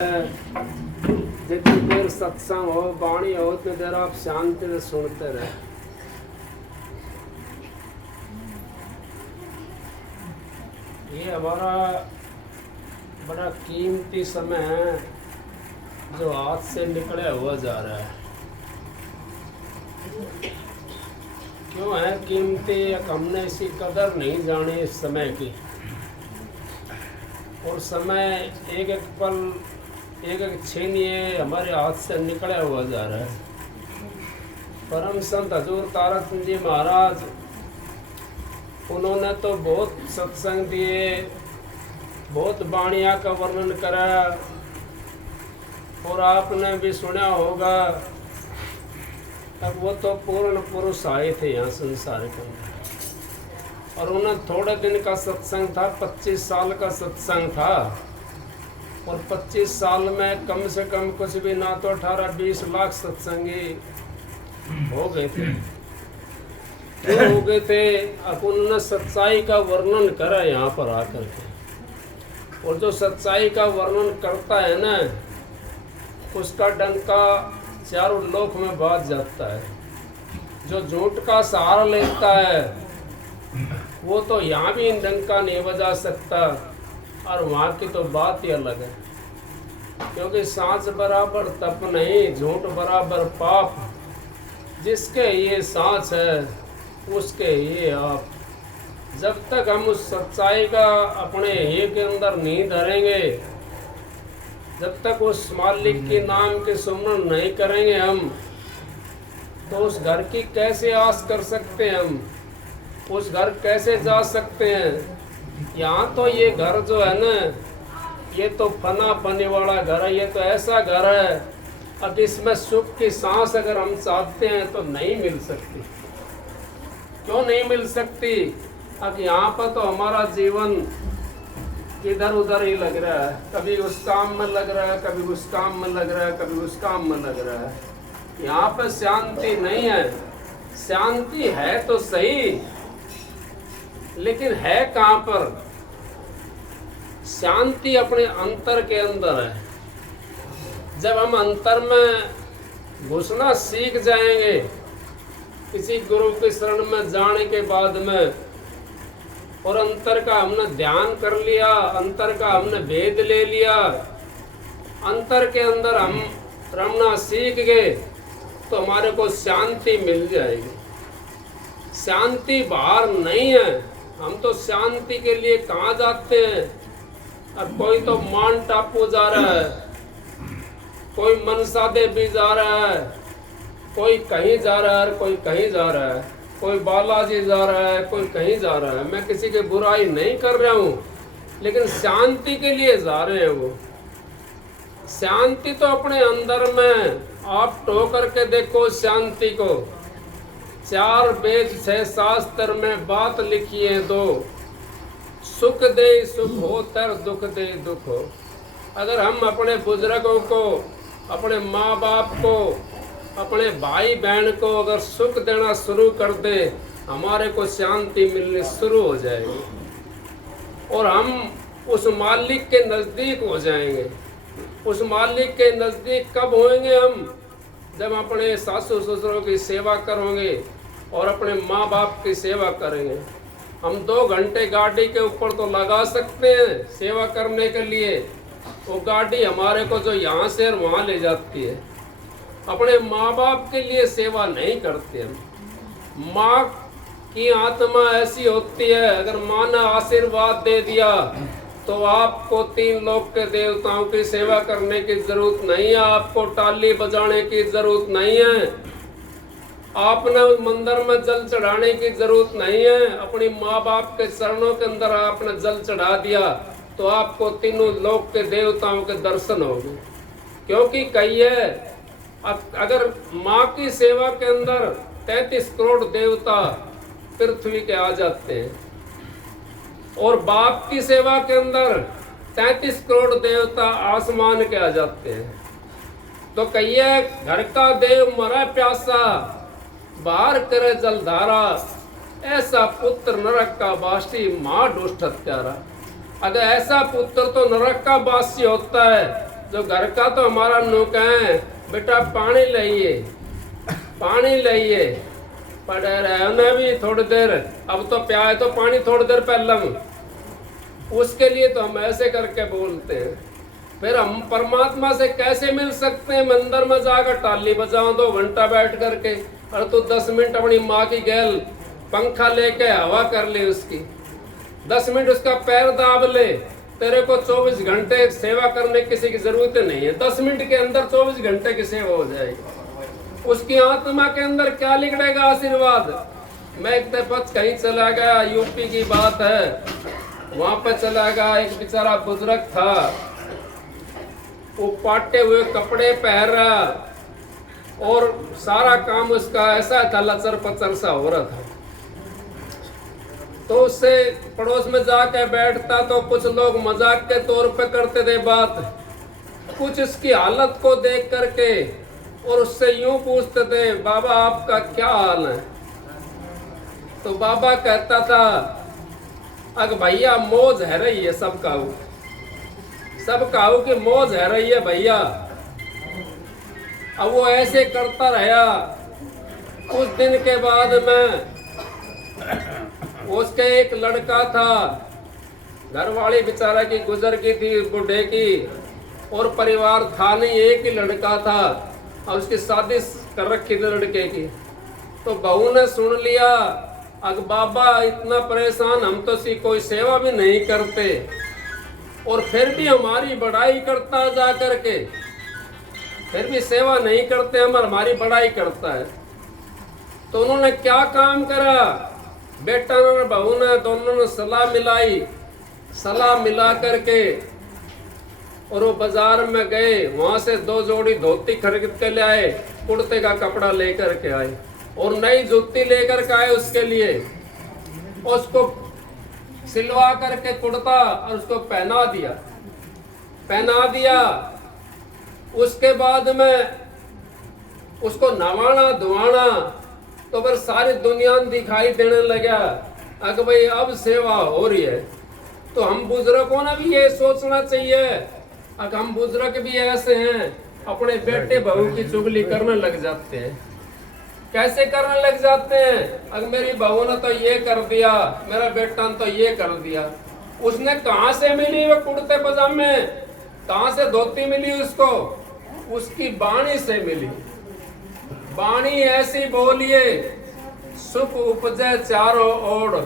जितनी देर सत्संग हो वाणी हो उतनी देर आप शांति से सुनते रहे। ये हमारा बड़ा कीमती समय है जो हाथ से निकले हुआ जा रहा है। क्यों है कीमती? हमने इसकी कदर नहीं जानी इस समय की, और समय एक एक पल एक एक क्षण ये हमारे हाथ से निकला हुआ जा रहा है। परम संत हजूर तारा सिंह जी महाराज, उन्होंने तो बहुत सत्संग दिए, बहुत वाणिया का वर्णन करा, और आपने भी सुना होगा। अब वो तो पूर्ण पुरुष आए थे यहाँ संसार के अंदर, और उन्हें थोड़े दिन का सत्संग था, 25 साल का सत्संग था, और 25 साल में कम से कम कुछ भी ना तो 18-20 लाख सत्संगी हो गए थे। क्यों हो गए थे? अब उन्होंने सच्चाई का वर्णन करा यहाँ पर आकर के, और जो सच्चाई का वर्णन करता है ना, उसका डंका चारों लोक में बाज जाता है। जो झूठ का सहारा लेता है वो तो यहाँ भी डंका नहीं बजा सकता, और वहाँ की तो बात ही अलग है। क्योंकि सांस बराबर तप नहीं, झूठ बराबर पाप। जिसके ये सांस है उसके ये आप। जब तक हम उस सच्चाई का अपने ये के अंदर नहीं धरेंगे, जब तक उस मालिक के नाम के सुमरन नहीं करेंगे हम, तो उस घर की कैसे आस कर सकते हैं हम? उस घर कैसे जा सकते हैं? यहाँ तो ये घर जो है ना, ये तो फना पने वाला घर है। ये तो ऐसा घर है, अब इसमें सुख की सांस अगर हम चाहते हैं तो नहीं मिल सकती। क्यों नहीं मिल सकती? अब यहाँ पर तो हमारा जीवन इधर उधर ही लग रहा है। कभी उस काम में लग रहा है, कभी उस काम में लग रहा है, कभी उस काम में लग रहा है। यहाँ पर शांति नहीं है। शांति है तो सही, लेकिन है कहाँ पर? शांति अपने अंतर के अंदर है। जब हम अंतर में घुसना सीख जाएंगे, किसी गुरु के शरण में जाने के बाद में, और अंतर का हमने ध्यान कर लिया, अंतर का हमने भेद ले लिया, अंतर के अंदर हम रमना सीख गए, तो हमारे को शांति मिल जाएगी। शांति बाहर नहीं है। हम तो शांति के लिए कहाँ जाते हैं? अब कोई तो मान टापू जा रहा है, कोई मनसा देवी जा रहा है, कोई कहीं जा रहा है, कोई कहीं जा रहा है, कोई बालाजी जा रहा है, कोई कहीं जा रहा है। मैं किसी की बुराई नहीं कर रहा हूँ, लेकिन शांति के लिए जा रहे हैं वो। शांति तो अपने अंदर में। आप टोकर के देखो शांति को। 4 वेद 6 शास्त्र में बात लिखी है 2। सुख दे सुख हो, तर दुख दे दुख हो। अगर हम अपने बुजुर्गों को, अपने माँ बाप को, अपने भाई बहन को अगर सुख देना शुरू कर दे, हमारे को शांति मिलनी शुरू हो जाएगी, और हम उस मालिक के नज़दीक हो जाएंगे। उस मालिक के नज़दीक कब होंगे हम? जब अपने सासू ससुरों की सेवा करोगे और अपने माँ बाप की सेवा करेंगे। हम 2 घंटे गाड़ी के ऊपर तो लगा सकते हैं सेवा करने के लिए। वो गाड़ी हमारे को जो यहाँ से वहाँ ले जाती है। अपने माँ बाप के लिए सेवा नहीं करते हम। माँ की आत्मा ऐसी होती है, अगर माँ ने आशीर्वाद दे दिया तो आपको 3 लोक के देवताओं की सेवा करने की जरूरत नहीं है, आपको ताली बजाने की जरूरत नहीं है, आपने उस मंदिर में जल चढ़ाने की जरूरत नहीं है। अपनी माँ बाप के चरणों के अंदर आपने जल चढ़ा दिया तो आपको 3 लोक के देवताओं के दर्शन होंगे। क्योंकि कहिए, अगर माँ की सेवा के अंदर 33 करोड़ देवता पृथ्वी के आ जाते हैं, और बाप की सेवा के अंदर 33 करोड़ देवता आसमान के आ जाते हैं, तो कहिए घर का देव मरा प्यासा, बाहर करे जलधारा, ऐसा पुत्र नरक का वासी, माँ दुष्ट हत्यारा। अगर ऐसा पुत्र तो नरक का वासी होता है, जो घर का तो हमारा नुका है, बेटा पानी लाइए, पानी लाइए। पड़े रहने भी थोड़ी देर, अब तो प्याए तो पानी थोड़ी देर पहले, उसके लिए तो हम ऐसे करके बोलते हैं। फिर हम परमात्मा से कैसे मिल सकते हैं? मंदिर में जाकर टाली बजाओ 2 घंटा बैठ करके, और तू 10 मिनट अपनी माँ की गैल पंखा लेके हवा कर ले उसकी, 10 मिनट उसका पैर दाब ले, तेरे को 24 घंटे सेवा करने किसी की जरूरत नहीं है। 10 मिनट के अंदर 24 घंटे की सेवा हो जाएगी। उसकी आत्मा के अंदर क्या लिखड़ेगा? आशीर्वाद। मैं एक दफा कहीं चला गया, यूपी की बात है, वहां पर चला गया, एक बेचारा बुजुर्ग था, वो पाटे हुए कपड़े पहन रहा और सारा काम उसका ऐसा था, लचर पचर सा हो रहा था। तो उससे पड़ोस में जाके बैठता तो कुछ लोग मजाक के तौर पे करते थे बात, कुछ इसकी हालत को देख करके, और उससे यूं पूछते थे, बाबा आपका क्या हाल है? तो बाबा कहता था, अग भैया मौज है रही है, सब काऊ की मौज है रही है भैया। अब वो ऐसे करता रहा। कुछ दिन के बाद में उसके एक लड़का था, घरवाली बेचारा की गुजर गई थी बूढ़े की, और परिवार था नहीं, एक ही लड़का था, और उसकी शादी कर रखी थी लड़के की। तो बहू ने सुन लिया, अग बाबा इतना परेशान, हम तो सी कोई सेवा भी नहीं करते, और फिर भी हमारी बड़ाई करता जा करके, फिर भी सेवा नहीं करते हम, हमारी बड़ाई करता है। तो उन्होंने क्या काम करा? बेटा ने बहू ने दोनों ने सलाह मिलाई, सलाह मिला करके, और वो बाजार में गए, वहां से 2 जोड़ी धोती खरीद के ले आए, कुर्ते का कपड़ा लेकर के आए, और नई जूती लेकर के आए उसके लिए, उसको सिलवा करके कुर्ता और उसको पहना दिया। उसके बाद में उसको नवाना धुआना, तो फिर सारी दुनिया दिखाई देने लगा, अगर भाई अब सेवा हो रही है। तो हम बुजुर्गों ने भी ये सोचना चाहिए, अगर हम बुजुर्ग भी ऐसे हैं, अपने बेटे बहू की चुगली करने लग जाते हैं। कैसे करने लग जाते हैं? अगर मेरी बहू ने तो ये कर दिया, मेरा बेटा ने तो ये कर दिया। उसने कहाँ से मिली वो कुर्ते पजामे, कहाँ से धोती मिली उसको? उसकी वाणी से मिली। वाणी ऐसी बोलिए, सुख उपजे चारों ओर,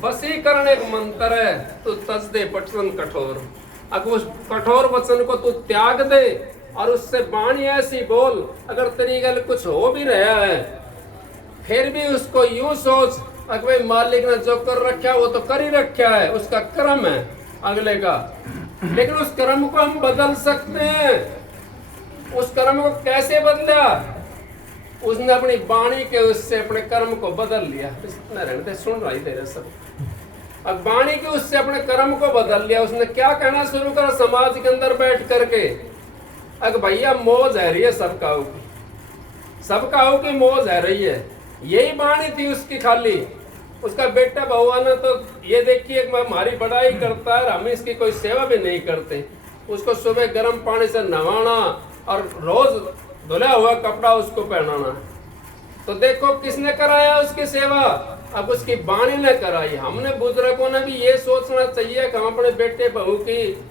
वशीकरण एक मंत्र है, तू तज दे वचन कठोर। अगर उस कठोर वचन को तू त्याग दे और उससे वाणी ऐसी बोल, अगर तेरी गल कुछ हो भी रहा है, फिर भी उसको यूं सोच, अगर भाई मालिक ने जो कर रखा है वो तो कर ही रखा है, उसका कर्म है अगले का, लेकिन उस कर्म को हम बदल सकते हैं। उस कर्म को कैसे बदला? उसने अपनी वाणी के उससे अपने कर्म को बदल लिया। रहने सुन रहा ही तेरे सब। अब वाणी के उससे अपने कर्म को बदल लिया। उसने क्या कहना शुरू करा समाज के अंदर बैठ करके, अगर भैया मौज है रही है सबका की मौज है रही है। यही वाणी थी उसकी खाली। उसका बेटा बहुआ ने तो ये देखिए हमारी बड़ाई करता है, हम इसकी कोई सेवा भी नहीं करते। उसको सुबह गर्म पानी से नहाना और रोज धुला हुआ कपड़ा उसको पहनाना। तो देखो किसने कराया उसकी सेवा? अब उसकी वाणी ने कराई। हमने बुजुर्गों ने भी ये सोचना चाहिए कि हम अपने बेटे बहू की,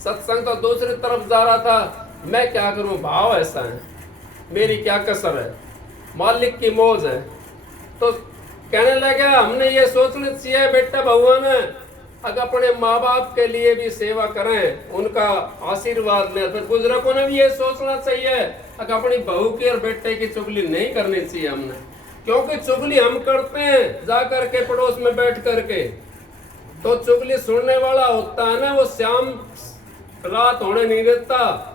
सत्संग तो दूसरी तरफ जा रहा था, मैं क्या करूं, भाव ऐसा है, मेरी क्या कसर है, मालिक की मौज है। तो कहने लगे हमने ये सोचना चाहिए बेटा बहुआ ने, अगर अपने माँ बाप के लिए भी सेवा करें, उनका आशीर्वाद लें। फिर बुजुर्गों ने भी ये सोचना चाहिए अगर अपनी बहू की और बेटे की चुगली नहीं करनी चाहिए हमने, क्योंकि चुगली हम करते हैं जा करके पड़ोस में बैठ करके। तो चुगली सुनने वाला होता है ना, वो शाम रात होने नहीं देता।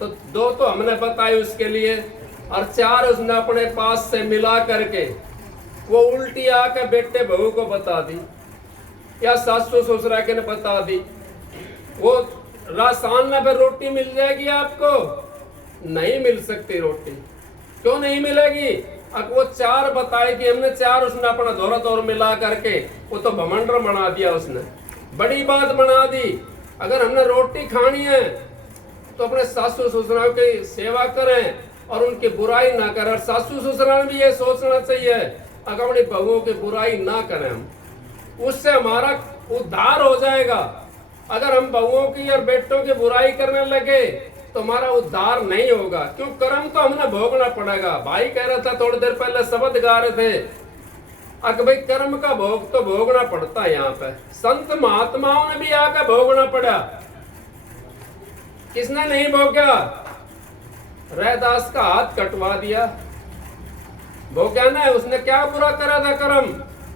तो 2 तो हमने बताई उसके लिए, और 4 उसने अपने पास से मिला करके वो उल्टी आकर बेटे बहू को बता दी, या सासू ससुरा के ने बता दी। वो रासान में फिर रोटी मिल जाएगी आपको? नहीं मिल सकती रोटी। क्यों नहीं मिलेगी? अब वो 4 बताई थी हमने, 4 उसने अपना दौरा दौर मिला करके वो तो भमंडर बना दिया, उसने बड़ी बात बना दी। अगर हमने रोटी खानी है तो अपने सासू ससुराल की सेवा करें और उनकी बुराई ना करें। और सासू ससुराल भी ये सोचना चाहिए अगर अपनी बहुओं की बुराई ना करें हम, उससे हमारा उद्धार हो जाएगा। अगर हम बहुओं की और बेटों की बुराई करने लगे तो हमारा उद्धार नहीं होगा, क्यों? कर्म तो हमने भोगना पड़ेगा। भाई कह रहा था थोड़ी देर पहले, शब्द गा रहे थे, अगर भाई कर्म का भोग तो भोगना पड़ता है। यहाँ पे संत महात्माओं ने भी आकर भोगना पड़ा, किसने नहीं भोगा? रैदास का हाथ कटवा दिया, भोगा ना। उसने क्या बुरा करा था? कर्म।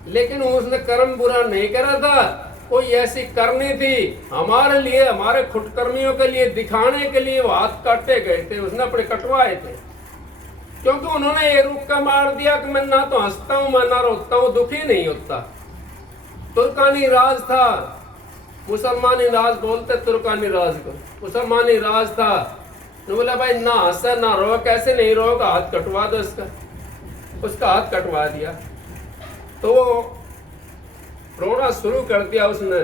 लेकिन उसने कर्म बुरा नहीं करा था, कोई ऐसी करनी थी हमारे लिए, हमारे खुटकर्मियों के लिए, दिखाने के लिए वो हाथ काटे गए थे, उसने अपने कटवाए थे। क्योंकि उन्होंने ये रुक्का मार दिया कि मैं ना तो हंसता हूं, मैं ना रोता हूं, दुखी नहीं होता। तुर्कानी राज था, मुसलमानी राज बोलते तुर्कानी राज को, मुसलमानी राज था। तो बोला भाई ना हंसा ना रो, कैसे नहीं रोगा? हाथ कटवा दो इसका। उसका हाथ कटवा दिया तो रोना शुरू कर दिया उसने।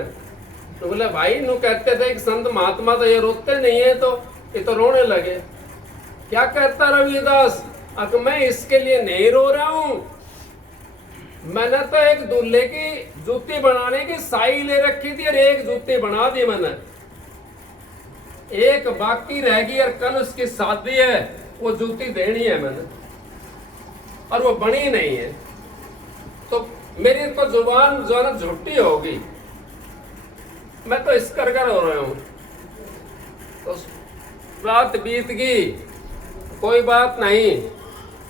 तो बोला भाई नु कहते थे कि संत महात्मा तो ये रोते नहीं है, तो ये तो रोने लगे। क्या कहता रविदास? अगर मैं इसके लिए नहीं रो रहा हूं, मैंने तो एक दूल्हे की जूती बनाने की साई ले रखी थी और एक जूती बना दी मैंने, एक बाकी रह गई और कल उसकी शादी है, वो जूती देनी है मैंने, और वो बनी नहीं है। तो मेरी तो जुबान जो है झूठी होगी, मैं तो इस कर हो रहा हूं। तो रात बीत गई, कोई बात नहीं,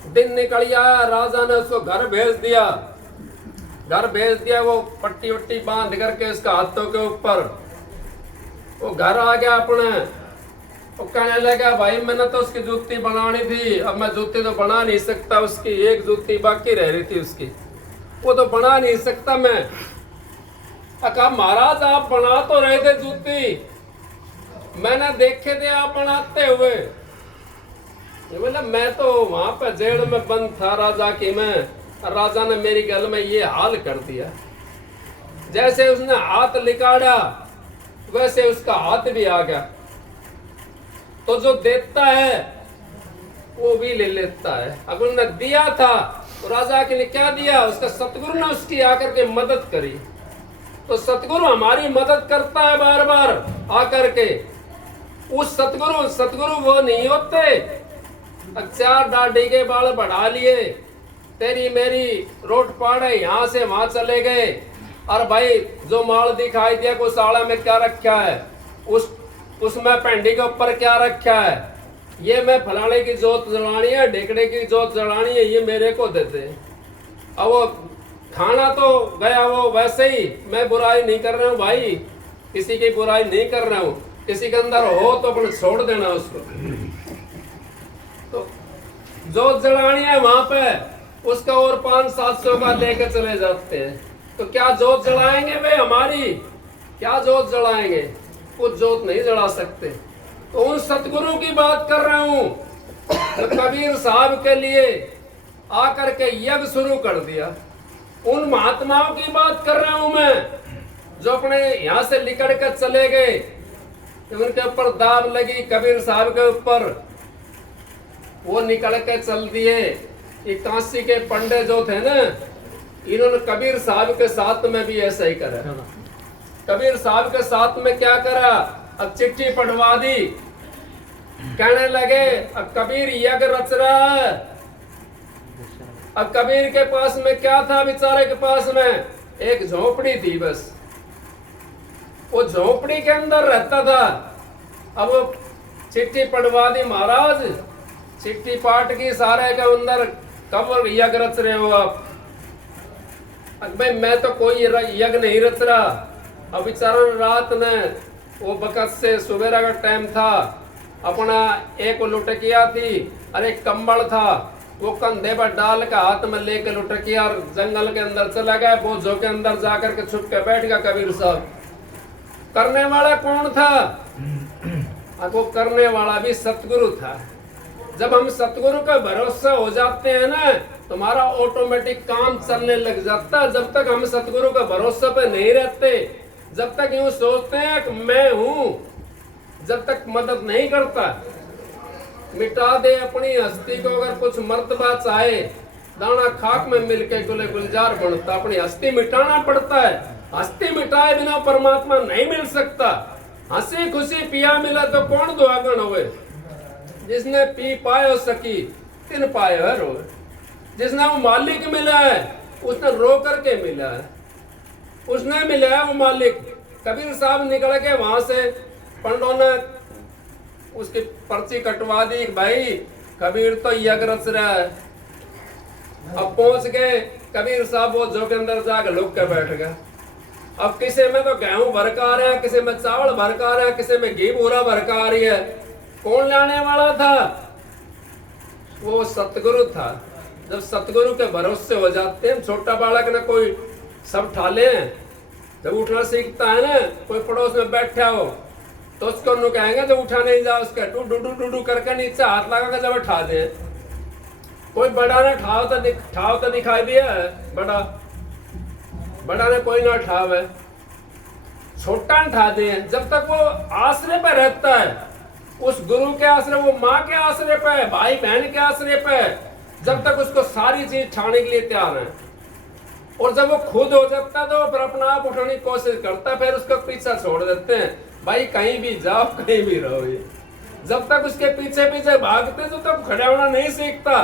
दिन निकल गया। राजा ने उसको घर भेज दिया, घर भेज दिया। वो पट्टी वट्टी बांध करके उसका हाथों के ऊपर वो घर आ गया अपने। वो कहने लगा भाई मैंने तो उसकी जूती बनानी थी, अब मैं जूती तो बना नहीं सकता, उसकी एक जूती बाकी रह रही थी उसकी, वो तो बना नहीं सकता मैं। कहा महाराज आप बना तो रहे थे जूती, मैंने देखे थे आप बनाते हुए। बोला मैं तो वहां पर जेल में बंद था राजा की मैं, राजा ने मेरी गल में ये हाल कर दिया। जैसे उसने हाथ लिकाड़ा वैसे उसका हाथ भी आ गया। तो जो देता है वो भी ले लेता है। अब उन्होंने दिया था तो राजा के ने क्या दिया? उसका सतगुरु ने उसकी आकर के मदद करी। तो सतगुरु हमारी मदद करता है बार बार आकर के। उस सतगुरु वो नहीं होते 4 दाढ़ी के बाल बढ़ा लिए, तेरी मेरी रोट पाड़े यहाँ से वहां चले गए, और भाई जो माल दिखाई दिया को साड़ा में क्या रखा है, उसमें पेंडी के ऊपर क्या रखा है, ये मैं फलाने की जोत जलानी है, ढेकड़े की जोत जलानी है, ये मेरे को दे दे। अब वो खाना तो गया वो वैसे ही। मैं बुराई नहीं कर रहा हूँ भाई, किसी की बुराई नहीं कर रहा हूँ, किसी के अंदर हो तो अपने छोड़ देना उसको। तो जोत जलानी है वहां पे, उसका और 500-700 का लेकर चले जाते हैं। तो क्या जोत जलाएंगे वे हमारी? क्या जोत जलाएंगे? कुछ जोत नहीं जला सकते। तो उन सतगुरु की बात कर रहा हूं, तो कबीर साहब के लिए आकर के यज्ञ शुरू कर दिया। उन महात्माओं की बात कर रहा हूं मैं, जो अपने यहां से निकल कर चले गए, उनके ऊपर दाब लगी कबीर साहब के ऊपर, वो निकल के चल दिए। ये काशी के पंडे जो थे ना, इन्होंने कबीर साहब के साथ में भी ऐसा ही करा। कबीर साहब के साथ में क्या करा? अब चिट्ठी पढ़वा दी, कहने लगे अब कबीर यज्ञ रच रहा है। अब कबीर के पास में क्या था? बेचारे के पास में एक झोपड़ी थी बस, वो झोपड़ी के अंदर रहता था। अब वो चिट्ठी पढ़वा दी, महाराज चिट्ठी पाठ की, सारे के अंदर कब यज्ञ रच रहे हो आप? भाई मैं तो कोई यज्ञ नहीं रच रहा। अब बेचारा रात ने वो बकत से सुबेरा का टाइम था, अपना एक लुटकिया थी और एक कंबल था, वो कंधे पर डाल के हाथ में लेके लुटकिया और जंगल के अंदर चला गया। बोझों के अंदर जाकर के छुप के बैठ गया कबीर साहब। करने वाला कौन था? वो करने वाला भी सतगुरु था। जब हम सतगुरु का भरोसा हो जाते हैं ना, तुम्हारा ऑटोमेटिक काम चलने लग जाता है। जब तक हम सतगुरु का भरोसा पे नहीं रहते, जब तक यूं सोचते हैं कि मैं हूं, जब तक मदद नहीं करता, मिटा दे अपनी हस्ती को। अगर कुछ मर्तबा चाहे, दाना खाक में मिलके गुले गुलजार बनता, अपनी हस्ती मिटाना पड़ता है। हस्ती मिटाए बिना परमात्मा नहीं मिल सकता। हंसी खुशी पिया मिला तो कौन दुआगन होवे। जिसने पी पायो सकी तिन पायो है रो। जिसने वो मालिक मिला है उसने रो करके मिला है, उसने मिला है वो मालिक। कबीर साहब निकल के वहां से, पंडों ने उसकी पर्ची कटवा दी, भाई कबीर तो यज्ञ रच रहा है। अब पहुंच गए कबीर साहब, वो जो के अंदर जाकर लुक के बैठ गया। अब किसी में तो गेहूं भर का आ रहा है, किसी में चावल भर का आ रहा है, किसी में घी बूरा भर का आ रही है। कौन लाने वाला था? वो सतगुरु था। जब सतगुरु के भरोसे हो जाते हैं, छोटा बालक ना कोई सब ठाले हैं। जब उठना सीखता है ना, कोई पड़ोस में बैठा हो तो उसको नु कहेंगे जब उठा नहीं जा, उसके टू डू डू डू करके नीचे हाथ लगा के जब उठा दे। कोई बड़ा ने ठाव तो दिखाई दिया है, बड़ा ने कोई ना ठाव है, छोटा ने ठा दे। जब तक वो आश्रय पे रहता है, उस गुरु के आश्रय, वो माँ के आश्रय पे, भाई बहन के आश्रय पे, जब तक उसको सारी चीज ठाने के लिए तैयार है। और जब वो खुद हो जाता है तो फिर अपना आप उठाने की कोशिश करता है, फिर उसका पीछा छोड़ देते हैं। भाई कहीं भी जाओ, कहीं भी रहो। ये जब तक उसके पीछे पीछे भागते तो तब खड़ा होना नहीं सीखता।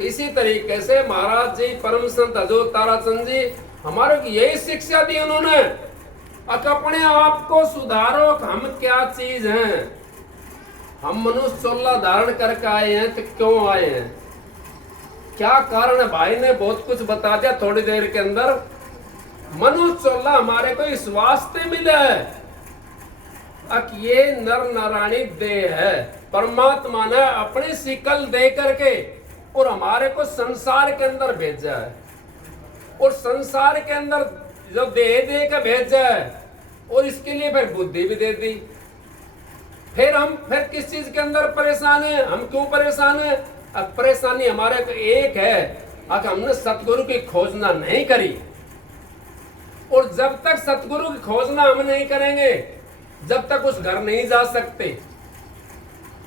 इसी तरीके से महाराज जी, परम संत हजूर ताराचंद जी हमारे को यही शिक्षा दी उन्होंने, अपने आप को सुधारो। हम क्या चीज हैं? हम मनुष्य चोला धारण करके आए हैं तो क्यों आए हैं, क्या कारण है? भाई ने बहुत कुछ बता दिया थोड़ी देर के अंदर। मनुष्य चोला हमारे को इस वास्ते मिला है ये नर नारायणी देह है। परमात्मा ने अपनी शिकल दे करके और हमारे को संसार के अंदर भेजा है, और संसार के अंदर जो देह दे के भेजा है, और इसके लिए फिर बुद्धि भी दे दी। फिर किस चीज के अंदर परेशान है? हम क्यों परेशान है? अब परेशानी हमारे को एक है, अगर हमने सतगुरु की खोजना नहीं करी। और जब तक सतगुरु की खोजना हम नहीं करेंगे, जब तक उस घर नहीं जा सकते।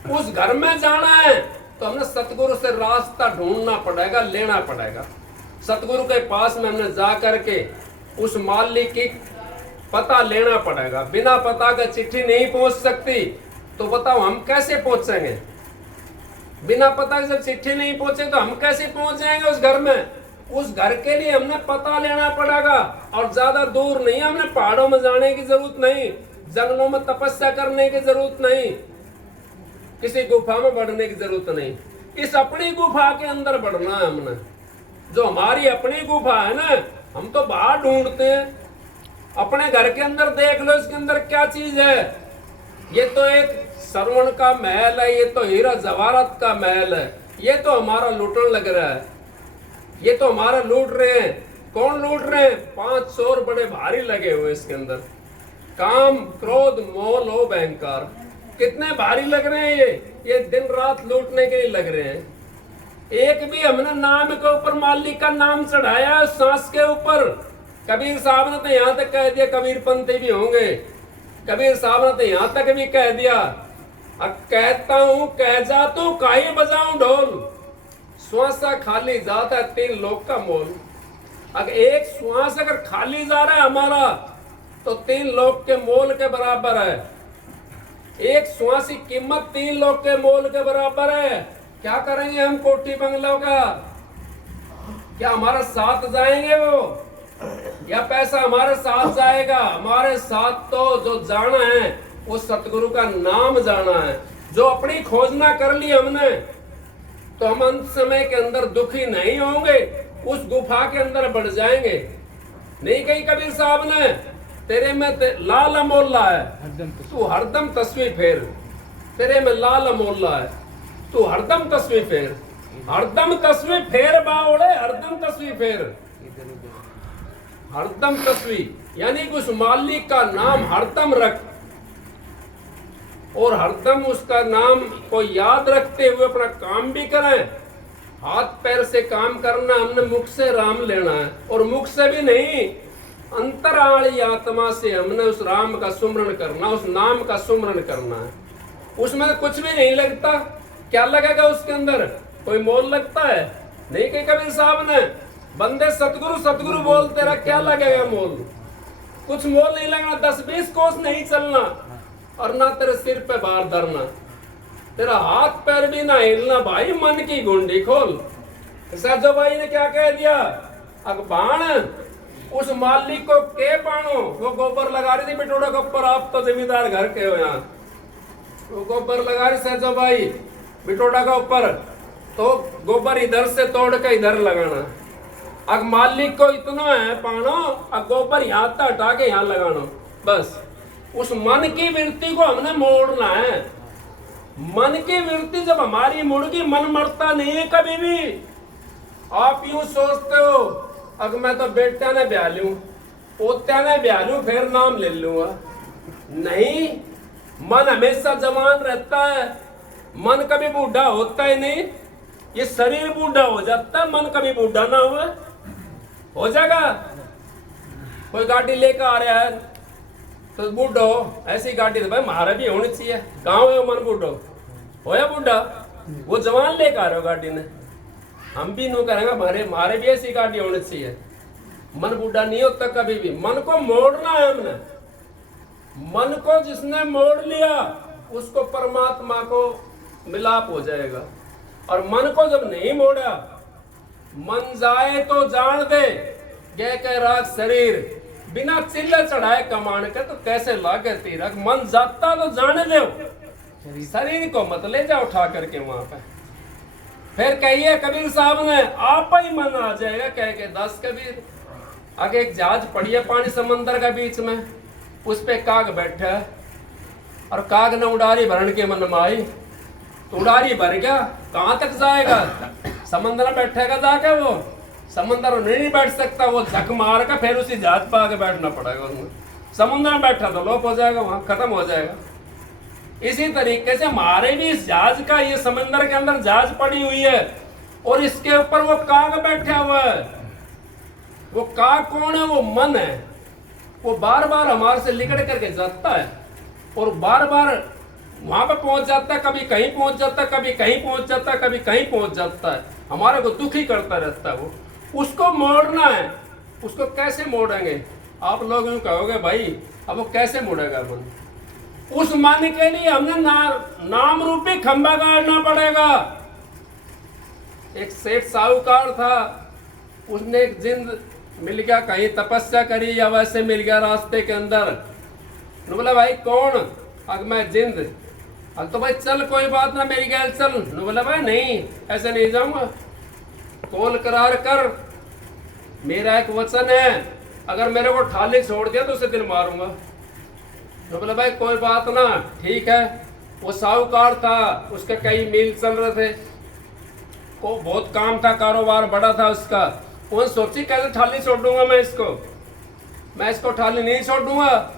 उस घर में जाना है तो हमने सतगुरु से रास्ता ढूंढना पड़ेगा, लेना पड़ेगा। सतगुरु के पास में हमने जा करके उस मालिक की पता लेना पड़ेगा। बिना पता के चिट्ठी नहीं पहुंच सकती, तो बताओ हम कैसे पहुंचेंगे? बिना पता के जब चिट्ठी नहीं पहुंचे तो हम कैसे पहुंच जाएंगे उस घर में? उस घर के लिए हमने पता लेना पड़ेगा, और ज्यादा दूर नहीं। हमने पहाड़ों में जाने की जरूरत नहीं, जंगलों में तपस्या करने की जरूरत नहीं, किसी गुफा में बढ़ने की जरूरत नहीं। इस अपनी गुफा के अंदर बढ़ना है हमने। जो हमारी अपनी गुफा है ना, हम तो बाहर ढूंढते हैं। अपने घर के अंदर देख लो, इसके अंदर क्या चीज है। ये तो एक श्रवण का महल है, ये तो हीरा जवाहरात का महल है। ये तो हमारा लूटने लग रहा है, ये तो हमारा लूट रहे हैं। कौन लूट रहे हैं? 5 चोर बड़े भारी लगे हुए इसके अंदर। काम क्रोध मोह लोभ भयंकर, कितने भारी लग रहे हैं। ये दिन रात लूटने के लिए लग रहे हैं। एक भी हमने नाम के ऊपर मालिक का नाम चढ़ाया है, सांस के ऊपर। कबीर साहब ने तो यहाँ तक कह दिया कबीर पंथी भी होंगे। कबीर साहब ने तो यहाँ तक भी कह दिया, अब कहता हूँ कह जा तू काहे बजाऊं ढोल, श्वासा खाली जाता है 3 लोक का मोल। अगर एक श्वास अगर खाली जा रहा है हमारा, तो 3 लोक के मोल के बराबर है। एक श्वास की कीमत 3 लोक के मोल के बराबर है। क्या करेंगे हम कोठी बंगलों का? क्या हमारे साथ जाएंगे वो, या पैसा हमारे साथ जाएगा? हमारे साथ तो जो जाना है वो सतगुरु का नाम जाना है। जो अपनी खोजना कर ली हमने, तो हम अंत समय के अंदर दुखी नहीं होंगे, उस गुफा के अंदर बढ़ जाएंगे। नहीं कही कबीर साहब ने, तेरे में लाल अमोल्ला है, तू हरदम तस्वीर फेर। तेरे में लाल अमोल्ला है, तू हरदम तस्वीर फेर। हरदम तस्वीर फेर बावड़े, हरदम तस्वीर फेर, हरदम तस्वीर। यानी कि उस मालिक का नाम हरदम रख, और हरदम उसका नाम को याद रखते हुए अपना काम भी करें। हाथ पैर से काम करना, हमने मुख से राम लेना है। और मुख से भी नहीं, अंतराली आत्मा से हमने उस राम का सुमरन करना, उस नाम का सुमरन करना है। उसमें तो कुछ भी नहीं लगता। क्या लगेगा उसके अंदर? कोई मोल लगता है? नहीं कि कबीर साहब ने बंदे सतगुरु सतगुरु बोलते रहा, क्या लगेगा मोल? कुछ मोल नहीं लगना। 10-20 कोस नहीं चलना और ना तेरे सिर पे भार धरना, तेरा हाथ पैर भी ना हिलना। भाई मन की गुंडी खोल। सजो भाई ने क्या कह दिया? अगबान उस मालिक को के पानो, वो गोबर लगा रही थी बिटोड़ा के ऊपर। आप तो जमींदार घर के हो यहाँ, वो गोबर लगा रही सजो भाई बिटोड़ा के ऊपर, तो गोबर इधर से तोड़ के इधर लगाना। अब मालिक को इतना है पानो, अब गोबर यहाँ तक हटा के यहाँ लगाना। बस उस मन की वृत्ति को हमने मोड़ना है। मन की वृत्ति जब हमारी मुड़गी, मन मरता नहीं है कभी भी। आप यूं सोचते हो अगर मैं तो बेटा ने ब्याह लूं, पोत्या ने ब्याह लूं, फिर नाम ले लूंगा। नहीं, मन हमेशा जवान रहता है। मन कभी बूढ़ा होता ही नहीं। ये शरीर बूढ़ा हो जाता है, मन कभी बूढ़ा ना हुआ। हो जाएगा। कोई गाड़ी लेकर आ रहा है तो बूढ़ो, ऐसी गाड़ी तो भाई हमारा भी होनी चाहिए। गाँव है मन बूढ़ो हो या बूढ़ा, वो जवान लेकर आ रहे हो गाड़ी ने। हम भी नो करेंगे, हमारे भी ऐसी गाड़ी होनी चाहिए। मन बूढ़ा नहीं होता कभी भी। मन को मोड़ना है हमने। मन को जिसने मोड़ लिया उसको परमात्मा को मिलाप हो जाएगा। और मन को जब नहीं मोड़ा, मन जाए तो जान दे गए के राग शरीर, बिना चिल्ला चढ़ाए कमान के तो कैसे लागे तीरक। मन जाता तो जाने दो, शरीर को मत ले जाओ उठा करके वहां पे। फिर कहिए कबीर साहब ने आप ही मन आ जाएगा कह के 10 कबीर। आगे एक जहाज पड़ी है पानी समंदर का बीच में, उस पे काग बैठा है और काग ने उड़ारी भरन के मन में आई तो उड़ारी भर गया। कहाँ तक जाएगा? समंदर में बैठेगा जाके वो? समंदर में नहीं बैठ सकता, वो झक मार का फिर उसी जहाज पर आके बैठना पड़ेगा उसमें। समुद्र में बैठा तो लोप हो जाएगा, वहां खत्म हो जाएगा। इसी तरीके से हमारे भी इस जहाज का, ये समंदर के अंदर जहाज पड़ी हुई है और इसके ऊपर वो काग बैठा हुआ है। वो काग कौन है? वो मन है। वो बार बार हमारे से लिकड़ करके जाता है और बार बार वहां पर पहुंच जाता है। कभी कहीं पहुंच जाता है, कभी कहीं पहुंच जाता है, कभी कहीं पहुंच जाता है। हमारे को दुखी करता रहता है वो। उसको मोड़ना है। उसको कैसे मोड़ेंगे? आप लोग यूं कहोगे भाई अब वो कैसे मोड़ेगा मन? उस मन के लिए हमने नाम रूपी खंभा गाड़ना पड़ेगा। एक सेठ साहूकार था, उसने एक जिंद मिल गया, कहीं तपस्या करी या वैसे मिल गया रास्ते के अंदर। बोला भाई कौन? अब मैं जिंद। अब तो भाई चल कोई बात ना मेरी गैल चल। बोला भाई नहीं ऐसे नहीं जाऊंगा, कौल करार कर, मेरा एक वचन है, अगर मेरे को ठाली छोड़ दिया तो उसे दिन मारूंगा। तो बोला भाई कोई बात ना, ठीक है। वो साहूकार था, उसके कई मील चल रहे थे, वो बहुत काम था, कारोबार बड़ा था उसका। वो सोची कैसे ठाली छोड़ दूंगा मैं इसको ठाली नहीं छोड़ दूंगा।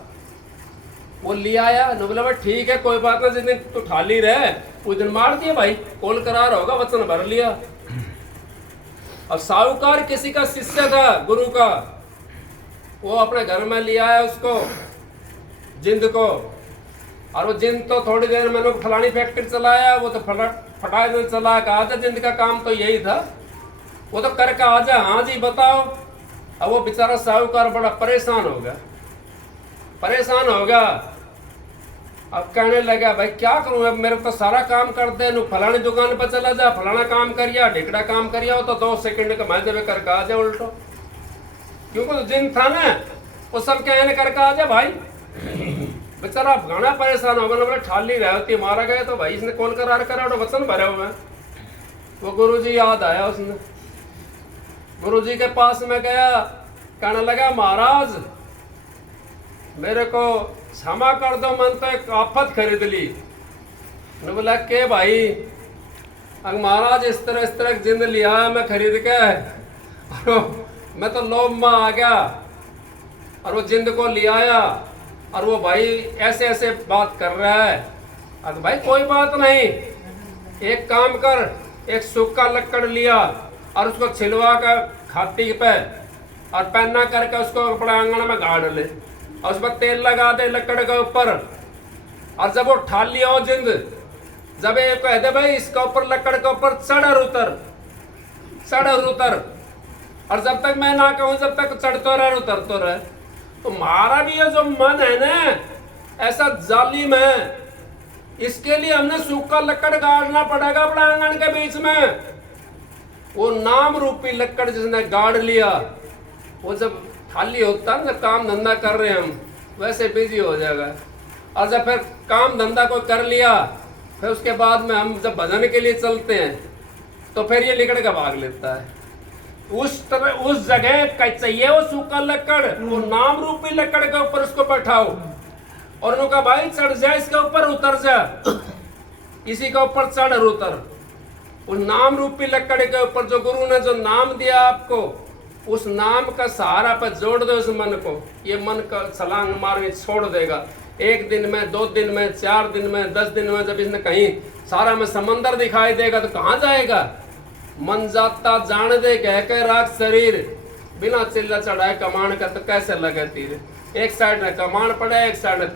वो ले आया। बोला भाई ठीक है कोई बात ना, जिस दिन तो ठाली रहे उस दिन मार दिया भाई, कौल करार होगा, वचन भर लिया। अब साहूकार किसी का शिष्य था गुरु का, वो अपने घर में ले आया उसको जिंद को। और वो जिंद तो थोड़ी देर मैंने फलानी फैक्ट्री चलाया, वो तो फटाए दिन चला के आजा, जिंद का काम तो यही था, वो तो करके आजा। हाँ जी बताओ। अब वो बेचारा साहूकार बड़ा परेशान हो गया। अब कहने लगा भाई क्या करूं, अब मेरे तो सारा काम कर दे, फलानी दुकान पर चला जा, फलाना काम करिया, ढिकड़ा काम करिया, हो तो 2 सेकंड का मैं जब करके आ जा उल्टो। क्योंकि तो जिन था ना वो सब कहने करके आ जा भाई। बेचारा घना परेशान हो गया। ठाली रहती मारा गया तो भाई इसने कौल करार करा और वचन भरे हुए। वो गुरुजी याद आया, उसने गुरुजी के पास में गया, कहने लगा महाराज मेरे को क्षमा कर दो, मन तो एक आफत खरीद ली। बोला के भाई? अगर महाराज इस तरह जिंद लिया मैं खरीद के, मैं तो लोभ में आ गया और वो जिंद को ले आया और वो भाई ऐसे ऐसे बात कर रहा है। अब भाई कोई बात नहीं, एक काम कर, एक सूखा लकड़ लिया और उसको छिलवा कर खाटी पे और पहना करके उसको अपने आंगन में गाड़ ले और उस पर तेल लगा दे लकड़ के ऊपर। और जब वो ठाली हो जिंद, जब ये कह दे भाई इसके ऊपर लकड़ के ऊपर चढ़ और उतर, और जब तक मैं ना कहूं जब तक चढ़तो रहे उतरतो रहे। तो हमारा भी ये जो मन है ना ऐसा जालिम है, इसके लिए हमने सूखा लकड़ गाड़ना पड़ेगा अपने आंगन के बीच में। वो नाम रूपी लकड़ जिसने गाड़ लिया, वो जब खाली होता है ना, काम धंधा कर रहे हैं हम, वैसे बिजी हो जाएगा। और जब फिर काम धंधा को कर लिया, फिर उसके बाद में हम जब भजन के लिए चलते हैं तो फिर ये लिकड़ का भाग लेता है। उस जगह का चाहिए वो सूखा लकड़, वो नाम रूपी लकड़ के ऊपर उसको बैठाओ और उन्होंने कहा भाई चढ़ जा इसके ऊपर, उतर जा इसी के ऊपर चढ़ और उतर। उस नाम रूपी लकड़ के ऊपर जो गुरु ने जो नाम दिया आपको, उस नाम का सहारा पर जोड़ दो उस मन को। ये मन का छलांग मार के छोड़ देगा। 1 दिन में, 2 दिन में, 4 दिन में, 10 दिन में जब इसने कहीं सारा में समंदर दिखाई देगा तो कहाँ जाएगा? मन जाता जान दे कह के राख शरीर, बिना चिल्ला चढ़ाए कमान का तो कैसे लगे तीर। एक साइड में कमान पड़ा है, एक साइड में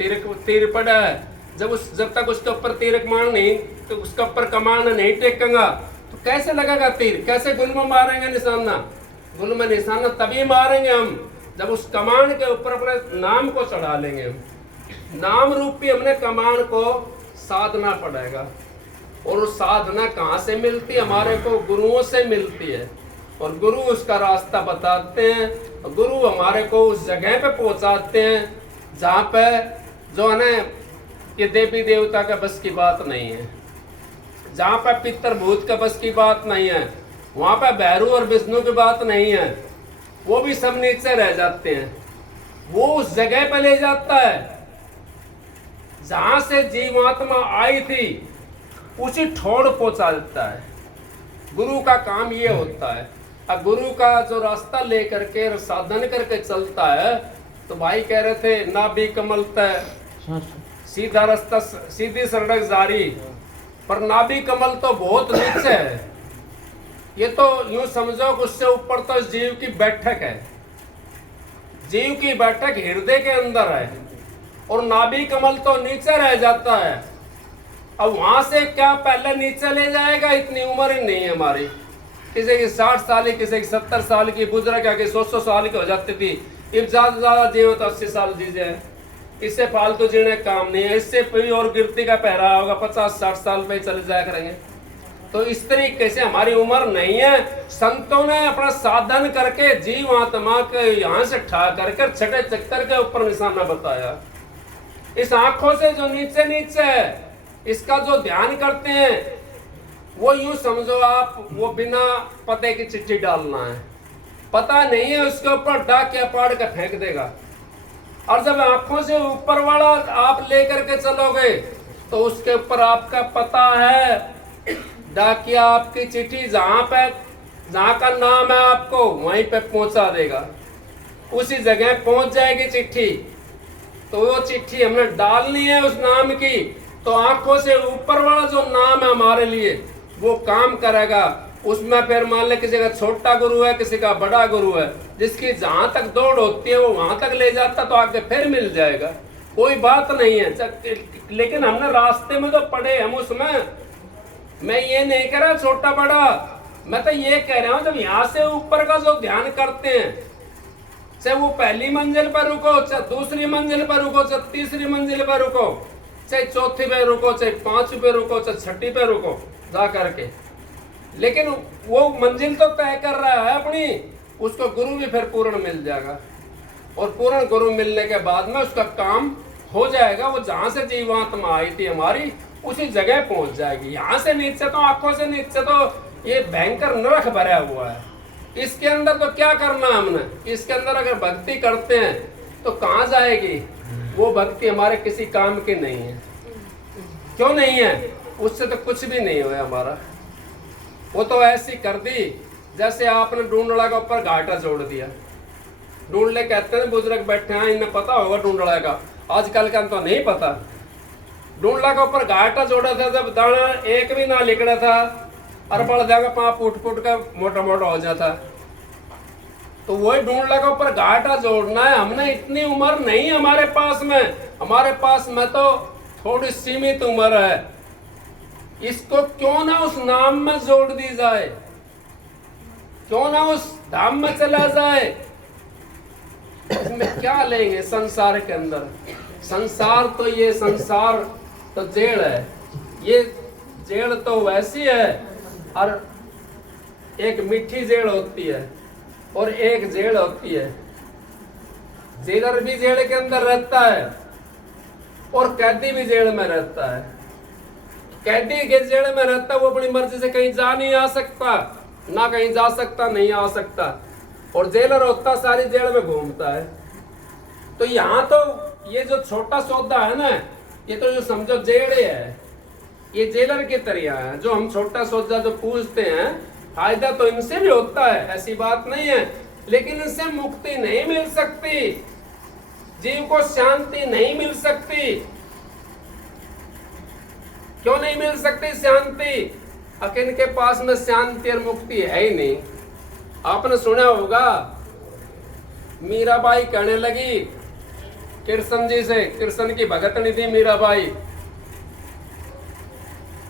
तीर पड़ा है। जब तक उसके ऊपर तीर कमान नहीं, तो उसके ऊपर कमान नहीं टेकेगा तो कैसे लगेगा तीर? कैसे गुल में मारेंगे निशाना? गुल में निशाना तभी मारेंगे हम जब उस कमान के ऊपर अपने नाम को चढ़ा लेंगे। हम नाम रूपी हमने कमान को साधना पड़ेगा। और उस साधना कहाँ से मिलती है? हमारे को गुरुओं से मिलती है। और गुरु उसका रास्ता बताते हैं, और गुरु हमारे को उस जगह पे पहुंचाते हैं जहाँ पे जो है ना ये देवी देवता का बस की बात नहीं है, जहाँ पे पितर भूत का बस की बात नहीं है, वहाँ पे भैरू और विष्णु की बात नहीं है। वो भी सब नीचे रह जाते हैं। वो उस जगह पे ले जाता है जहाँ से जीवात्मा आई थी, उसी ठोड़ पहुंचा देता है। गुरु का काम ये होता है। अब गुरु का जो रास्ता लेकर के साधन करके चलता है, तो भाई कह रहे थे नाभि कमल तय सीधा रास्ता, सीधी सड़क जारी, पर नाभि कमल तो बहुत नीचे है। ये तो यूं समझो उससे ऊपर तो जीव की बैठक है। जीव की बैठक हृदय के अंदर है और नाभि कमल तो नीचे रह जाता है। अब वहां से क्या पहले नीचे ले जाएगा? इतनी उम्र ही नहीं है हमारी। किसी की 60 साल की, किसी की 70 साल की, बुजुर्ग आके 100 साल की हो जाती थी। अब ज्यादा जीव तो 80 साल जी जाए, इससे फालतू जीने काम नहीं है। इससे कोई और गिरती का पहरा होगा 50-60 साल पे चले जाया करेंगे। तो इस तरीके से हमारी उम्र नहीं है। संतों ने अपना साधन करके जीव आत्मा के यहाँ से ठा करके छठे चक्कर के ऊपर निशाना बताया। इस आंखों से जो नीचे नीचे है, इसका जो ध्यान करते हैं, वो यूं समझो आप वो बिना पते की चिट्ठी डालना है। पता नहीं है उसके ऊपर डाकिया पाड़ के फेंक देगा। और जब आंखों से ऊपर वाला आप लेकर के चलोगे तो उसके ऊपर आपका पता है। डाकिया आपकी चिट्ठी जहाँ का नाम है आपको वहीं पे पहुंचा देगा। उसी जगह पहुंच जाएगी चिट्ठी। तो वो चिट्ठी हमने डालनी है उस नाम की, तो आंखों से ऊपर वाला जो नाम है हमारे लिए वो काम करेगा। उसमें फिर मान ले किसी का छोटा गुरु है, किसी का बड़ा गुरु है, जिसकी जहां तक दौड़ होती है वो वहां तक ले जाता, तो आगे फिर मिल जाएगा, कोई बात नहीं है। लेकिन हमने रास्ते में तो पड़े हम उसमें। मैं ये नहीं कह रहा छोटा बड़ा, मैं तो ये कह रहा हूँ जब यहाँ से ऊपर का जो ध्यान करते हैं, चाहे वो पहली मंजिल पर रुको, चाहे दूसरी मंजिल पर रुको, चाहे तीसरी मंजिल पर रुको, चाहे चौथी पे रुको, चाहे 5वीं पे रुको, चाहे 6ठी पे रुको जा करके, लेकिन वो मंजिल तो तय कर रहा है अपनी। उसको गुरु भी फिर पूर्ण मिल जाएगा और पूर्ण गुरु मिलने के बाद में उसका काम हो जाएगा। वो जहाँ से जीवात्मा आई थी हमारी उसी जगह पहुंच जाएगी। यहाँ से नीचे तो, आंखों से नीचे तो ये भयंकर नरक भरा हुआ है। इसके अंदर तो क्या करना हमने? इसके अंदर अगर भक्ति करते हैं तो कहाँ जाएगी? वो भक्ति हमारे किसी काम की नहीं है। क्यों नहीं है? उससे तो कुछ भी नहीं हुआ हमारा। वो तो ऐसी कर दी जैसे आपने ढूंढड़ा के ऊपर घाटा जोड़ दिया। ढूंढले कहते हैं बुजुर्ग बैठे हैं, इन्हें पता होगा ढूंढड़ा का, आजकल का तो नहीं पता। ढूंढला के ऊपर घाटा जोड़ा था, जब दाना एक भी ना लिकड़ा था और पड़ जाएगा, पाँव फूट फूट का मोटा मोटा हो जाता। तो वही ढूंढ लगा पर घाटा जोड़ना है। हमने इतनी उम्र नहीं हमारे पास में तो थोड़ी सीमित उम्र है, इसको क्यों ना उस नाम में जोड़ दी जाए, क्यों ना उस धाम में चला जाए। इसमें क्या लेंगे संसार के अंदर? संसार तो जेल है, ये जेल तो वैसी है, और एक मीठी जेल होती है और एक जेल होती है। जेलर भी जेल के अंदर रहता है और कैदी भी जेल में रहता है। कैदी के जेल में रहता है, वो अपनी मर्जी से कहीं जा नहीं आ सकता, ना कहीं जा सकता, नहीं आ सकता। और जेलर होता सारी जेल में घूमता है। तो यहाँ तो ये जो छोटा सौदा है ना, ये तो जो समझो जेल है, ये जेलर की तरह है। जो हम छोटा सौदा जो पूछते हैं, फायदा तो इनसे भी होता है, ऐसी बात नहीं है, लेकिन इनसे मुक्ति नहीं मिल सकती, जीव को शांति नहीं मिल सकती। क्यों नहीं मिल सकती शांति? अकिन के पास में शांति और मुक्ति है ही नहीं। आपने सुना होगा, मीराबाई कहने लगी कृष्ण जी से, कृष्ण की भगतनी थी मीराबाई,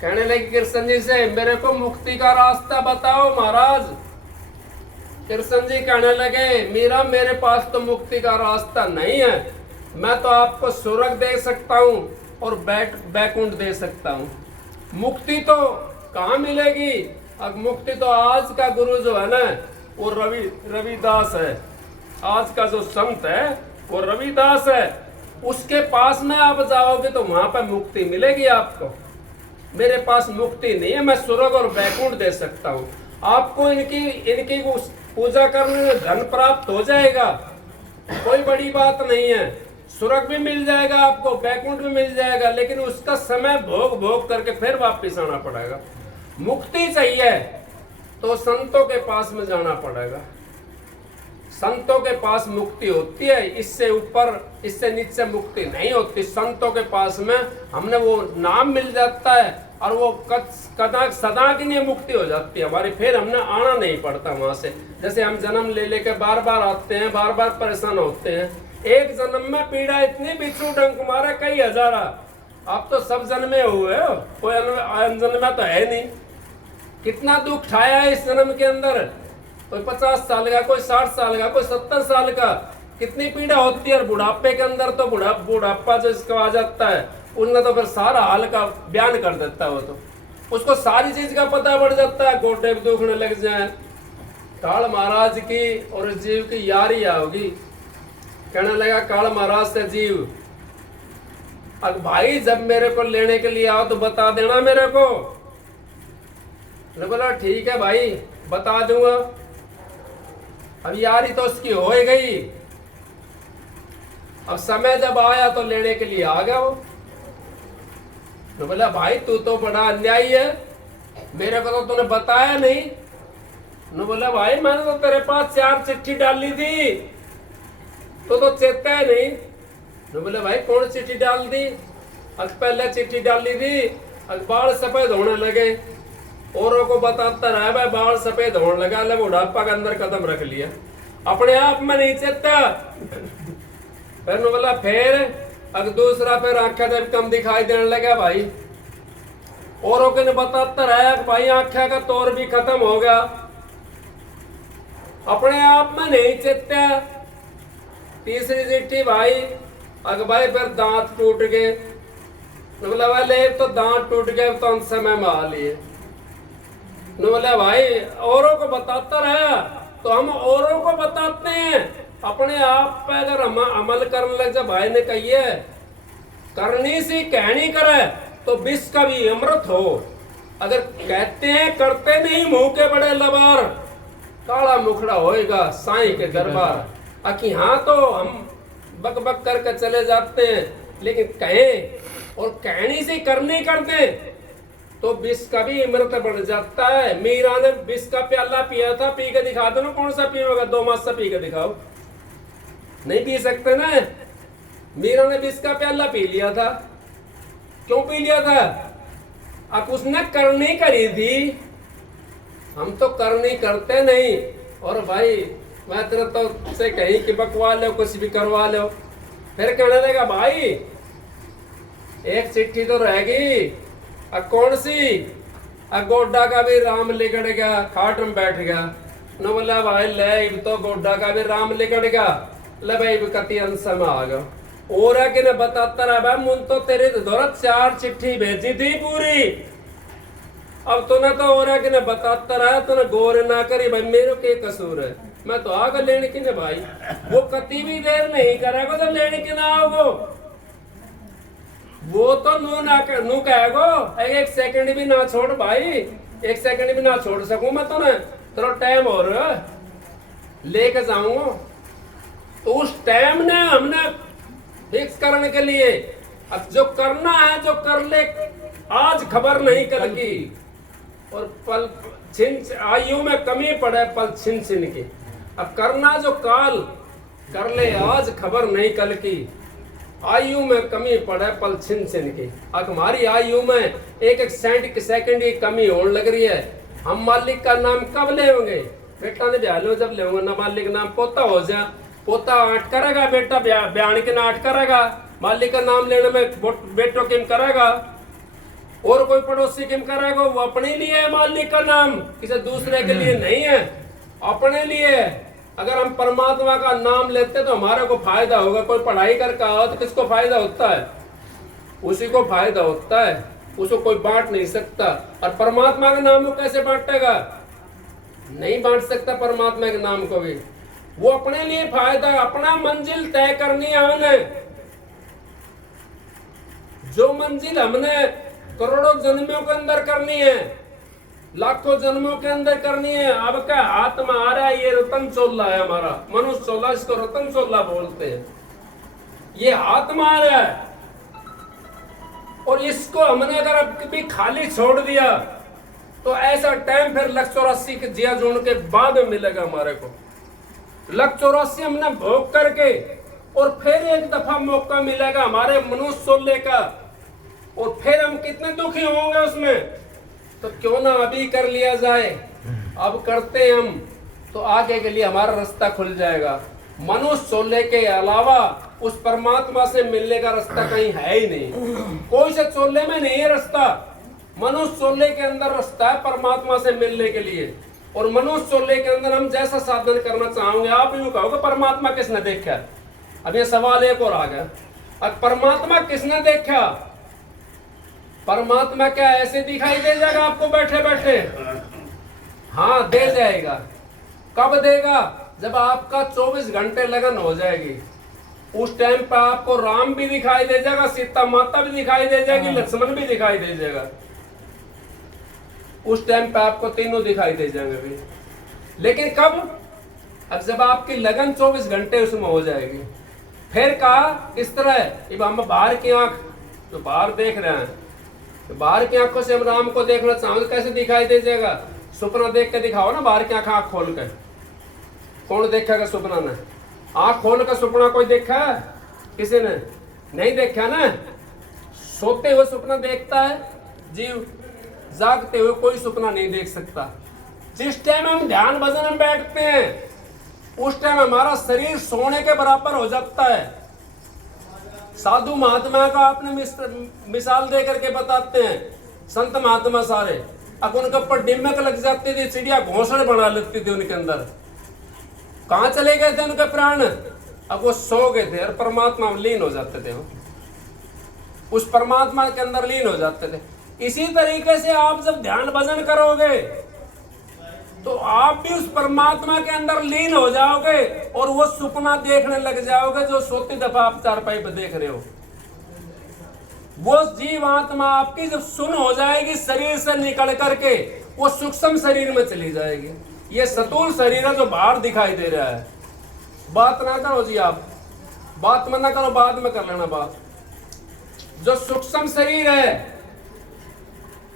कहने लगी कृष्ण जी से, मेरे को मुक्ति का रास्ता बताओ महाराज। कृष्ण जी कहने लगे, मीरा मेरे पास तो मुक्ति का रास्ता नहीं है, मैं तो आपको स्वर्ग दे सकता हूँ और बैकुंठ दे सकता हूँ। मुक्ति तो कहाँ मिलेगी? अब मुक्ति तो आज का गुरु जो है ना, वो रविदास है। आज का जो संत है वो रविदास है, उसके पास में आप जाओगे तो वहां पर मुक्ति मिलेगी आपको। मेरे पास मुक्ति नहीं है, मैं स्वर्ग और बैकुंठ दे सकता हूँ आपको। इनकी पूजा करने में धन प्राप्त हो जाएगा, कोई बड़ी बात नहीं है। स्वर्ग भी मिल जाएगा आपको, बैकुंठ भी मिल जाएगा, लेकिन उसका समय भोग करके फिर वापिस आना पड़ेगा। मुक्ति चाहिए तो संतों के पास में जाना पड़ेगा। संतों के पास मुक्ति होती है, इससे ऊपर इससे नीचे मुक्ति नहीं होती। संतों के पास में हमने वो नाम मिल जाता है और वो सदा के लिए मुक्ति हो जाती है हमारी, फिर हमने आना नहीं पड़ता वहां से। जैसे हम जन्म ले लेके बार बार आते हैं, बार बार परेशान होते हैं। एक जन्म में पीड़ा इतनी बिच्छू डंक मारे कई हजारा, आप तो सब जन्मे हुए हो, कोई अनजन्मा तो है नहीं। कितना दुख ठाया है इस जन्म के अंदर, कोई 50 साल का, कोई 60 साल का, कोई 70 साल का, कितनी पीड़ा होती है। और बुढ़ापे के अंदर तो बुढ़ापा जो इसका आ जाता है, उनने तो फिर सारा हाल का बयान कर देता है। वो तो उसको सारी चीज का पता पड़ जाता है, गोडे दुखने लग जाए। काल महाराज की और जीव की यारी होगी। कहने लगा काल महाराज से जीव, अब भाई जब मेरे को लेने के लिए आओ तो बता देना मेरे को। ने बोला ठीक है भाई बता दूंगा। अब यारी तो उसकी हो ही गई। अब समय जब आया तो लेने के लिए आ गया वो। ने बोला भाई तू तो बड़ा अन्यायी है, मेरे को तो तूने बताया नहीं। ने बोला भाई मैंने तो तेरे पास 4 चिट्ठी डाली थी, तो चेता है नहीं। ने बोले भाई कौन चिट्ठी डाल दी? अब पहले चिट्ठी डाली थी, अब बाल सफेद होने लगे, औरों को बताता रहा भाई बाल सफेद होने लगा, ले बुढ़ापा के अंदर कदम रख लिया, अपने आप में नहीं चेता। फिर ने बोला फिर अब दूसरा फिर आंखें जब कम दिखाई देने लगा भाई, औरों के ने बताता रहा भाई आंखें का तौर भी खत्म हो गया, अपने आप में नहीं चेता। तीसरी चिट्ठी भाई, अग भाई फिर दांत टूट गए। बोला भाई तो दांत टूट गए तो अंत समय में आ लिए। बोला भाई औरों को बताता रहा तो हम औरों को बताते हैं, अपने आप पे अगर हम अमल करने लग जाए। भाई ने कहिए करनी सी कहनी करे तो विष का भी अमृत हो, अगर कहते हैं करते नहीं मुंह के बड़े लबार, काला मुखड़ा होएगा साईं के दरबार। अकी हाँ तो हम बक बक करके चले जाते हैं, लेकिन कहें और कहनी से करनी करते तो विष का भी अमृत बढ़ जाता है। मीरा ने विष का प्याला पिया था, पी के दिखा दो ना, कौन सा पियोगा? 2 मास से पी के दिखाओ, नहीं पी सकते ना। मीरा ने विष का प्याला पी लिया था, क्यों पी लिया था? अब उसने करनी करी थी, हम तो करनी करते नहीं। और भाई मैं तेरे तो से कहीं कि बकवा लो, कुछ भी करवा लो। फिर कहने लगा भाई एक चिट्ठी तो रहेगी, कौन सी? गोड्डा का भी राम लिखड़ गया, खाट में बैठ गया। न बोला भाई ले तो गोड्डा का भी राम लिखड़ गया, ले भाई कति अंश में आ गया। और है कि न बताता रहा भाई मुन तो तेरे द्वारा 4 चिट्ठी भेजी थी पूरी, अब तूने तो हो रहा कि न बताता रहा, तूने गौर ना करी भाई मेरे के कसूर है। मैं तो आगे लेने की ना भाई, वो कति भी देर नहीं करेगा जब लेने की ना आओगो, वो तो नू कहेगो 1 सेकंड भी ना छोड़ भाई, 1 सेकंड भी ना छोड़ सकूं मैं तो ना, तेरा टाइम और लेके जाऊंगा। तो उस टाइम ने हमने फिक्स करने के लिए अब जो करना है जो कर ले, आज खबर नहीं कल की, और पल छिन आयु में कमी पड़े पल छिन छिन की। अब करना जो काल कर ले, आज खबर नहीं कल की, आयु में कमी पड़े पल छिन छिन की। अब हमारी आयु में एक सेकंड की कमी होने लग रही है। हम मालिक का नाम कब लेंगे? बेटा ने ब्याह लो जब लेंगे ना, मालिक नाम पोता हो जाए, पोता आठ करेगा, बेटा ब्याह के नाट करेगा, मालिक का नाम लेने में बेटो किम करेगा, और कोई पड़ोसी किम करेगा? वो अपने लिए है मालिक का नाम, किसी दूसरे के लिए नहीं है, अपने लिए। अगर हम परमात्मा का नाम लेते तो हमारे को फायदा होगा। कोई पढ़ाई करके आओ तो किसको फायदा होता है? उसी को फायदा होता है, उसको कोई बांट नहीं सकता। और परमात्मा के नाम को कैसे बांटेगा? नहीं बांट सकता परमात्मा के नाम को भी। वो अपने लिए फायदा, अपना मंजिल तय करनी है हमने। जो मंजिल हमने करोड़ों जन्मों के अंदर करनी है, लाखों जन्मों के अंदर करनी है। अब क्या हाथ में आ रहा है? ये रतन चोला है हमारा, मनुष्य चोला, इसको रतन चोला बोलते हैं। ये हाथ में आ रहा है, और इसको हमने अगर अब कभी खाली छोड़ दिया तो ऐसा टाइम फिर 184 के जिया जोड़ के बाद में मिलेगा हमारे को। 184 हमने भोग करके और फिर एक दफा मौका मिलेगा हमारे मनुष्य चोले का, और फिर हम कितने दुखी होंगे उसमें। तो क्यों ना अभी कर लिया जाए, अब करते हैं हम तो आगे के लिए हमारा रास्ता खुल जाएगा। मनुष्य चोले के अलावा उस परमात्मा से मिलने का रास्ता कहीं है ही नहीं, कोई से चोले में नहीं है रास्ता। मनुष्य चोले के अंदर रास्ता है परमात्मा से मिलने के लिए। और मनुष्य चोले के अंदर हम जैसा साधन करना चाहोगे, आप यूं कहोगे परमात्मा किसने देखा? अब ये सवाल एक और आ गया, अब परमात्मा किसने देखा? परमात्मा क्या ऐसे दिखाई दे जाएगा आपको बैठे बैठे? हाँ दे जाएगा। कब देगा? जब आपका 24 घंटे लगन हो जाएगी, उस टाइम पर आपको राम भी दिखाई दे जाएगा, सीता माता भी दिखाई दे जाएगी, लक्ष्मण भी दिखाई दे जाएगा। उस टाइम पे आपको तीनों दिखाई दे जाएंगे भी। लेकिन कब? अब जब आपकी लगन 24 घंटे उसमें हो जाएगी। फिर कहा इस तरह, अब हम बाहर की आंख तो बाहर देख रहे हैं, तो बाहर की आंखों से हम राम को देखना चाहेंगे, कैसे दिखाई दे जाएगा? सपना देख के दिखाओ ना, बाहर की आंख खोल कर। कौन देखेगा सपना ने? आंख खोल कर सपना कोई देखा है? किसी ने नहीं देखा ना। सोते हुए सपना देखता है जीव, जागते हुए कोई सपना नहीं देख सकता। जिस टाइम हम ध्यान भजन में बैठते हैं उस टाइम हमारा शरीर सोने के बराबर हो जाता है। साधु महात्मा का आपने मिसाल दे करके बताते हैं, संत महात्मा सारे, अब उनके ऊपर डिमक लग जाती थी, चिड़िया घोंसले बना लेती थी उनके अंदर। कहाँ चले गए थे उनके प्राण? अब वो सो गए थे और परमात्मा में लीन हो जाते थे, वो उस परमात्मा के अंदर लीन हो जाते थे। इसी तरीके से आप जब ध्यान भजन करोगे तो आप भी उस परमात्मा के अंदर लीन हो जाओगे और वो सपना देखने लग जाओगे जो सोती दफा आप चारपाई पे देख रहे हो। वो जीव आत्मा आपकी जब सुन हो जाएगी शरीर से निकल करके, वो सूक्ष्म शरीर में चली जाएगी। ये सतूल शरीर है जो बाहर दिखाई दे रहा है। बात ना करो जी, आप बात मत ना करो, बाद में कर लेना बात। जो सूक्ष्म शरीर है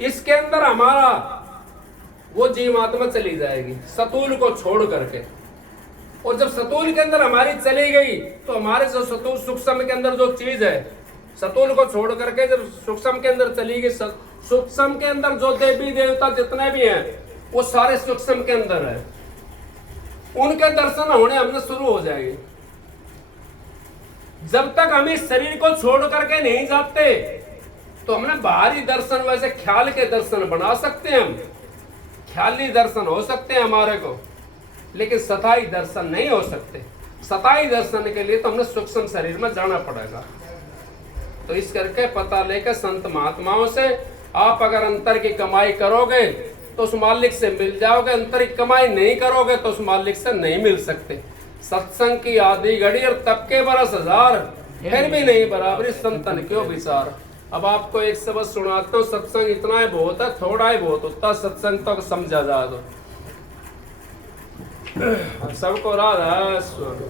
इसके अंदर हमारा वो जीवात्मा चली जाएगी सतूल को छोड़ करके। और जब सतूल के अंदर हमारी चली गई तो हमारे जो सतूल सूक्ष्म के अंदर जो चीज है, सतूल को छोड़ करके जब सूक्ष्म के अंदर चली गई, सूक्ष्म के अंदर जो देवी देवता जितने भी हैं वो सारे सूक्ष्म के अंदर है। उनके दर्शन होने हमने शुरू हो जाएंगे। जब तक हम इस शरीर को छोड़ करके नहीं जाते तो हमने बाहरी दर्शन वैसे ख्याल के दर्शन बना सकते हैं, हम ख्याली दर्शन हो सकते हैं हमारे को, लेकिन सताई दर्शन नहीं हो सकते। सताई दर्शन के लिए तो हमने सूक्ष्म शरीर में जाना पड़ेगा। तो इस करके पता लेकर संत महात्माओं से आप अगर अंतर की कमाई करोगे तो उस मालिक से मिल जाओगे, अंतर की कमाई नहीं करोगे तो उस मालिक से नहीं मिल सकते। सत्संग की आधी घड़ी और तब के बरस हजार, फिर भी नहीं बराबरी संतन क्यों विचार। अब आपको एक शब्द सुनाता हूँ, सत्संग इतना ही बहुत है, थोड़ा ही बहुत होता, सत्संग तो समझा जा दो। सबको राधा स्वामी।